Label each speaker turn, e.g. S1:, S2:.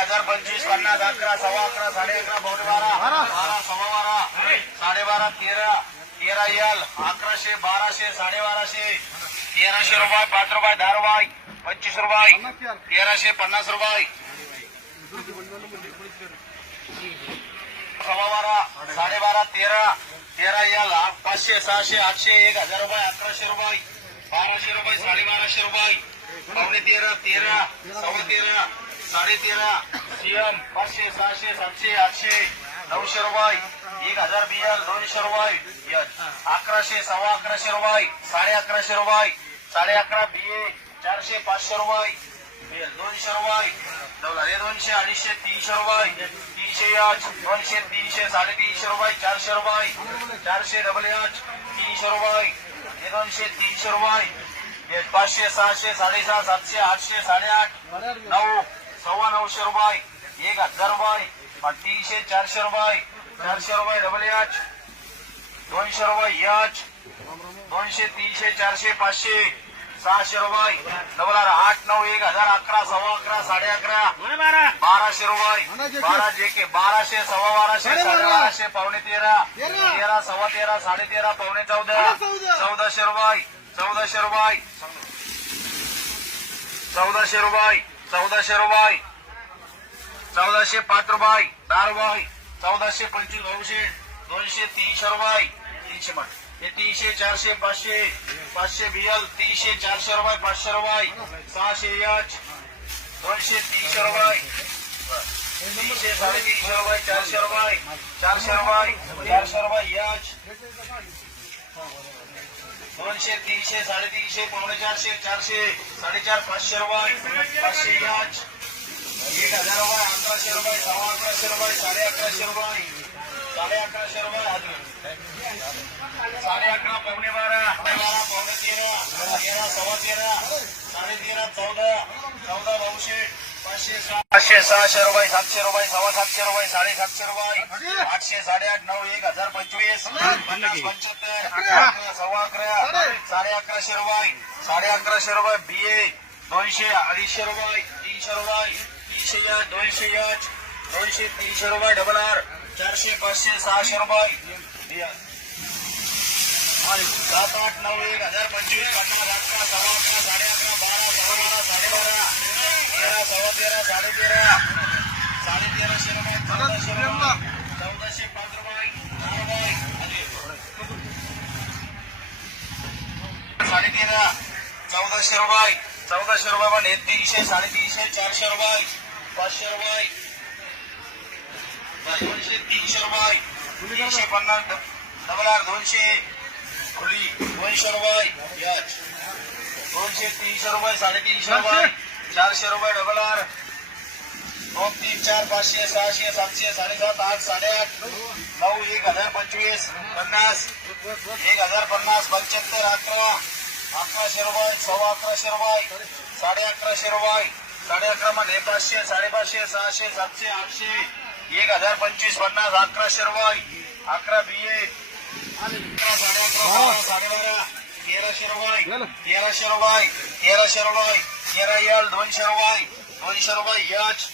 S1: हजार पंचवीस पन्नास अकरा सव्वा अकरा साडे अकरा पावणे बारा बारा सव्वा बारा साडेबारा तेरा तेरा एल अकराशे बाराशे साडेबाराशे तेराशे रुपये पाच रुपये दहा रुपये पंचवीस रुपये तेराशे पन्नास रुपये. सव्वा बारा साडेबारा तेरा तेरा एल पाचशे सहाशे आठशे एक हजार रुपये अकराशे रुपये बाराशे रुपये साडेबाराशे रुपये. पावणे तेरा तेरा सव्वा तेरा साडेतेरा सियन पाचशे सहाशे सातशे आठशे नऊशे रुपये एक हजार बियल दोनशे रुपये अकराशे सव्वा अकराशे रुपये साडे अकराशे रुपये साडे अकरा बिये चारशे पाचशे रुपये दोनशे रुपये डॉलर दोनशे अडीचशे तीनशे रुपये तीनशे आठ दोनशे तीनशे साडेतीनशे रुपये चारशे रुपये चारशे डबल आठ तीनशे रुपये दोनशे तीनशे रुपये पाचशे सहाशे साडेसहा सातशे आठशे साडेआठ नऊ सव्वा नऊशे रुपये एक हजार रुपये तीनशे चारशे रुपये चारशे रुपये डबल याच दोनशे रुपये याच दोनशे तीनशे चारशे पाचशे सहाशे रुपये डबल आर आठ नऊ एक हजार अकरा सव्वा अकरा साडे अकरा बाराशे रुपये बारा जे के बाराशे सव्वा बाराशे साडे बाराशे पावणे तेरा तेरा. सव्वा तेरा साडे तेरा पावणे चौदा. चौदाशे रुपये चौदाशे रुपये चौदाशे रुपये चौदाशे रुपये. चौदाशे पाच रुपये. दहा रुपये. चौदाशे पंचवीस दोनशे दोनशे तीनशे रुपये. तीनशे म्हण हे तीनशे चारशे पाचशे पाचशे बियल तीनशे चारशे रुपये पाचशे रुपये. सहाशे याच दोनशे तीनशे रुपये. तीनशे साडेतीनशे रुपये चारशे रुपये. चारशे रुपये चारशे रुपये याच. दोनशे तीनशे साडेतीनशे पावणे चारशे चारशे साडेचार पाचशे रुपये पाचशे याच एक हजार रुपये अकराशे रुपये सव्वा अकराशे रुपये साडे अकराशे रुपये साडे अकराशे रुपये अजून साडे अकरा पावणे बारा साडे बारा पावणे तेरा तेरा सव्वा तेरा साडे तेरा चौदा चौदा नऊशे पाचशे सहाशे रुपये सातशे रुपये सव्वा सातशे रुपये साडेसातशे रुपये आठशे साडेआठ नऊ एक हजार पंचवीस पन्नास पंच्याहत्तर अकरा सव्वा अकरा साडे अकराशे रुपये साडे अकराशे रुपये ए दोनशे अडीचशे रुपये तीनशे रुपये तीनशे एच दोनशे एच दोनशे तीनशे रुपये डबल आर चारशे पाचशे सहाशे रुपये सात आठ नऊ एक हजार पंचवीस पन्नास अकरा सव्वा अकरा साडे अकरा बारा सव्वा बारा तेरा साडे तेरा साडे तेराशे रुपये चौदाशे रुपये चौदाशे पाच रुपये दहा साडे तेरा चौदाशे रुपये चौदाशे रुपये पण तीनशे साडेतीनशे चारशे रुपये पाचशे रुपये दोनशे तीनशे रुपये तीनशे पन्नास डबल आर दोनशे खुली दोनशे रुपये याच दोनशे तीनशे रुपये साडेतीनशे रुपये. चारशे रुपये डबल आर दोन तीन चार पाचशे सहाशे सातशे साडेसात आठ साडेआठ नऊ एक हजार पंचवीस पन्नास एक हजार पन्नास पंच्याहत्तर अकरा अकराशे रुपये सव्वा अकराशे रुपये साडे अकराशे रुपये साडे अकरा मध्ये पाचशे साडेपाचशे सहाशे सातशे आठशे एक हजार पंचवीस पन्नास अकराशे रुपये अकरा बिये अकरा साडे अकरा बारा साडेबारा तेराशे रुपये तेराशे रुपये तेराशे रुपये तेरा यल दोनशे रुपये दोनशे रुपये याच